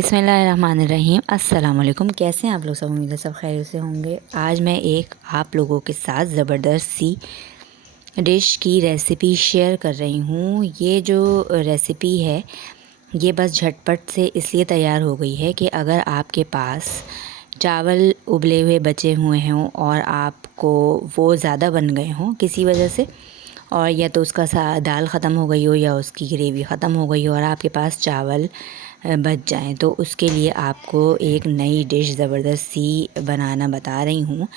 बिस्मिल्लाहिर्रहमानिर्रहीम। अस्सलाम वालेकुम। कैसे हैं आप लोग? सब उम्मीद है सब खैर से होंगे। आज मैं एक आप लोगों के साथ ज़बरदस्त सी डिश की रेसिपी शेयर कर रही हूँ। ये जो रेसिपी है ये बस झटपट से इसलिए तैयार हो गई है कि अगर आपके पास चावल उबले हुए बचे हुए हों और आपको वो ज़्यादा बन गए हों किसी वजह से, और या तो उसका दाल ख़त्म हो गई हो या उसकी ग्रेवी ख़त्म हो गई हो और आपके पास चावल बच जाएं, तो उसके लिए आपको एक नई डिश ज़बरदस्त सी बनाना बता रही हूँ।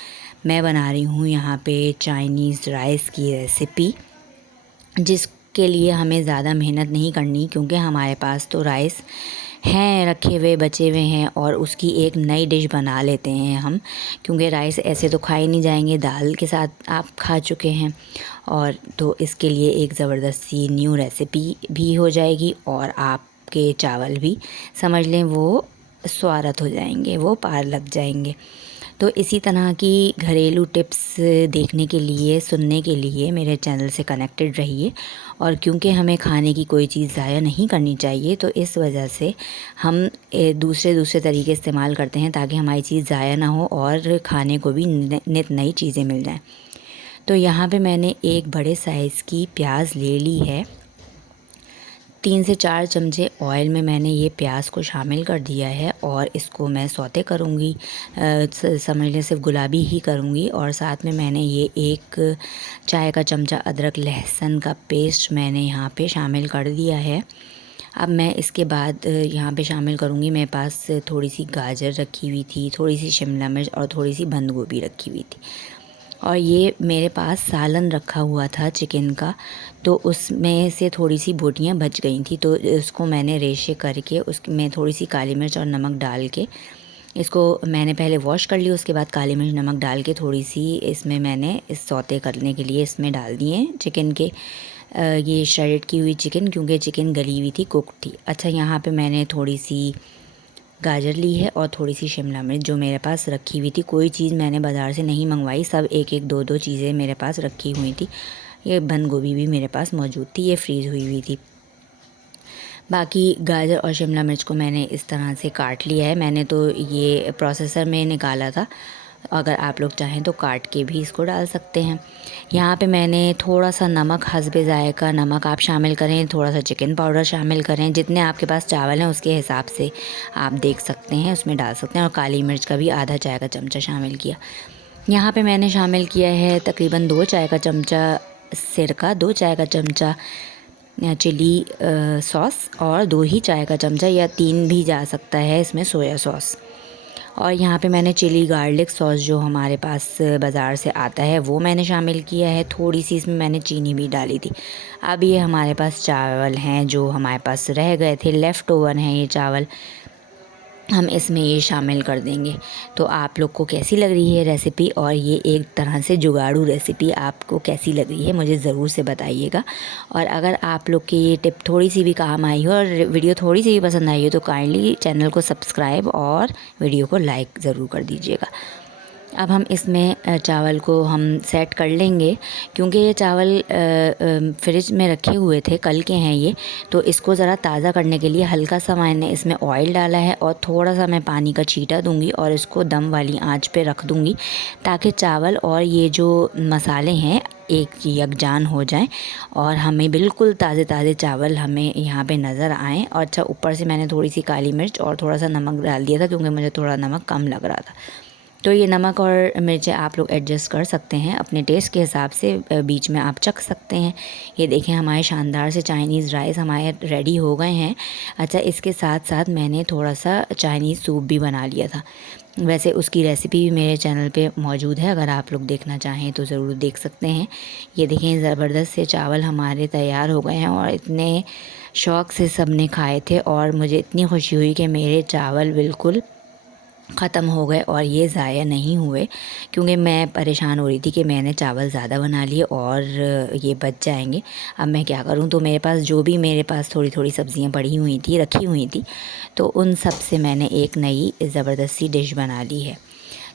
मैं बना रही हूँ यहाँ पे चाइनीज़ राइस की रेसिपी, जिसके लिए हमें ज़्यादा मेहनत नहीं करनी क्योंकि हमारे पास तो राइस हैं रखे हुए बचे हुए हैं और उसकी एक नई डिश बना लेते हैं हम, क्योंकि राइस ऐसे तो खाए नहीं जाएंगे, दाल के साथ आप खा चुके हैं। और तो इसके लिए एक ज़बरदस्त सी न्यू रेसिपी भी हो जाएगी और आपके चावल भी समझ लें वो स्वारत हो जाएंगे, वो पार लग जाएंगे। तो इसी तरह की घरेलू टिप्स देखने के लिए, सुनने के लिए मेरे चैनल से कनेक्टेड रहिए। और क्योंकि हमें खाने की कोई चीज़ ज़ाया नहीं करनी चाहिए, तो इस वजह से हम दूसरे तरीके इस्तेमाल करते हैं ताकि हमारी चीज़ ज़ाया ना हो और खाने को भी नित नई चीज़ें मिल जाएं। तो यहाँ पे मैंने एक बड़े साइज़ की प्याज ले ली है। 3 से 4 चमचे ऑयल में मैंने ये प्याज को शामिल कर दिया है और इसको मैं सौते करूँगी, समझ लें सिर्फ गुलाबी ही करूँगी। और साथ में मैंने ये 1 चाय का चमचा अदरक लहसुन का पेस्ट मैंने यहाँ पे शामिल कर दिया है। अब मैं इसके बाद यहाँ पे शामिल करूँगी, मेरे पास थोड़ी सी गाजर रखी हुई थी, थोड़ी सी शिमला मिर्च और थोड़ी सी बंद गोभी रखी हुई थी। और ये मेरे पास सालन रखा हुआ था चिकन का, तो उसमें से थोड़ी सी बोटियाँ बच गई थी, तो उसको मैंने रेशे करके उसमें थोड़ी सी काली मिर्च और नमक डाल के इसको मैंने पहले वॉश कर लिया। उसके बाद काली मिर्च नमक डाल के थोड़ी सी इसमें मैंने इस सौते करने के लिए इसमें डाल दिए चिकन के, ये श्रेडेड की हुई चिकन, क्योंकि चिकन गली हुई थी, कुक थी। अच्छा, यहाँ पे मैंने थोड़ी सी गाजर ली है और थोड़ी सी शिमला मिर्च जो मेरे पास रखी हुई थी। कोई चीज़ मैंने बाज़ार से नहीं मंगवाई, सब एक एक दो चीज़ें मेरे पास रखी हुई थी। ये बंद गोभी भी मेरे पास मौजूद थी, ये फ्रीज़ हुई हुई थी। बाकी गाजर और शिमला मिर्च को मैंने इस तरह से काट लिया है। मैंने तो ये प्रोसेसर में निकाला था, अगर आप लोग चाहें तो काट के भी इसको डाल सकते हैं। यहाँ पे मैंने थोड़ा सा नमक, हस्बे ज़ायका नमक आप शामिल करें, थोड़ा सा चिकन पाउडर शामिल करें, जितने आपके पास चावल हैं उसके हिसाब से आप देख सकते हैं, उसमें डाल सकते हैं। और काली मिर्च का भी आधा चाय का चमचा शामिल किया। यहाँ पे मैंने शामिल किया है तकरीबन 2 चाय का चमचा सिरका, 2 चाय का चमचा चिली सॉस और 2 ही चाय का चमचा या 3 भी जा सकता है इसमें सोया सॉस। और यहाँ पे मैंने चिली गार्लिक सॉस जो हमारे पास बाज़ार से आता है वो मैंने शामिल किया है। थोड़ी सी इसमें मैंने चीनी भी डाली थी। अब ये हमारे पास चावल हैं जो हमारे पास रह गए थे, लेफ़्ट ओवर हैं ये चावल, हम इसमें ये शामिल कर देंगे। तो आप लोग को कैसी लग रही है रेसिपी, और ये एक तरह से जुगाड़ू रेसिपी आपको कैसी लग रही है मुझे ज़रूर से बताइएगा। और अगर आप लोग की ये टिप थोड़ी सी भी काम आई हो और वीडियो थोड़ी सी भी पसंद आई हो तो काइंडली चैनल को सब्सक्राइब और वीडियो को लाइक ज़रूर कर दीजिएगा। अब हम इसमें चावल को हम सेट कर लेंगे, क्योंकि ये चावल फ्रिज में रखे हुए थे, कल के हैं ये, तो इसको ज़रा ताज़ा करने के लिए हल्का सा मैंने इसमें ऑयल डाला है और थोड़ा सा मैं पानी का छींटा दूंगी और इसको दम वाली आंच पे रख दूंगी ताकि चावल और ये जो मसाले हैं एक यकजान हो जाएं और हमें बिल्कुल ताज़े ताज़े चावल हमें यहाँ पे नज़र आएँ। और अच्छा, ऊपर से मैंने थोड़ी सी काली मिर्च और थोड़ा सा नमक डाल दिया था क्योंकि मुझे थोड़ा नमक कम लग रहा था। तो ये नमक और मिर्चें आप लोग एडजस्ट कर सकते हैं अपने टेस्ट के हिसाब से, बीच में आप चख सकते हैं। ये देखें हमारे शानदार से चाइनीज़ राइस हमारे रेडी हो गए हैं। अच्छा, इसके साथ साथ मैंने थोड़ा सा चाइनीज़ सूप भी बना लिया था। वैसे उसकी रेसिपी भी मेरे चैनल पे मौजूद है, अगर आप लोग देखना चाहें तो ज़रूर देख सकते हैं। ये देखें ज़बरदस्त से चावल हमारे तैयार हो गए हैं और इतने शौक़ से सब ने खाए थे और मुझे इतनी खुशी हुई कि मेरे चावल बिल्कुल ख़त्म हो गए और ये ज़ाया नहीं हुए, क्योंकि मैं परेशान हो रही थी कि मैंने चावल ज़्यादा बना लिए और ये बच जाएंगे। अब मैं क्या करूं, तो मेरे पास थोड़ी थोड़ी सब्ज़ियां पड़ी हुई थी, रखी हुई थी, तो उन सब से मैंने एक नई ज़बरदस्ती डिश बना ली है।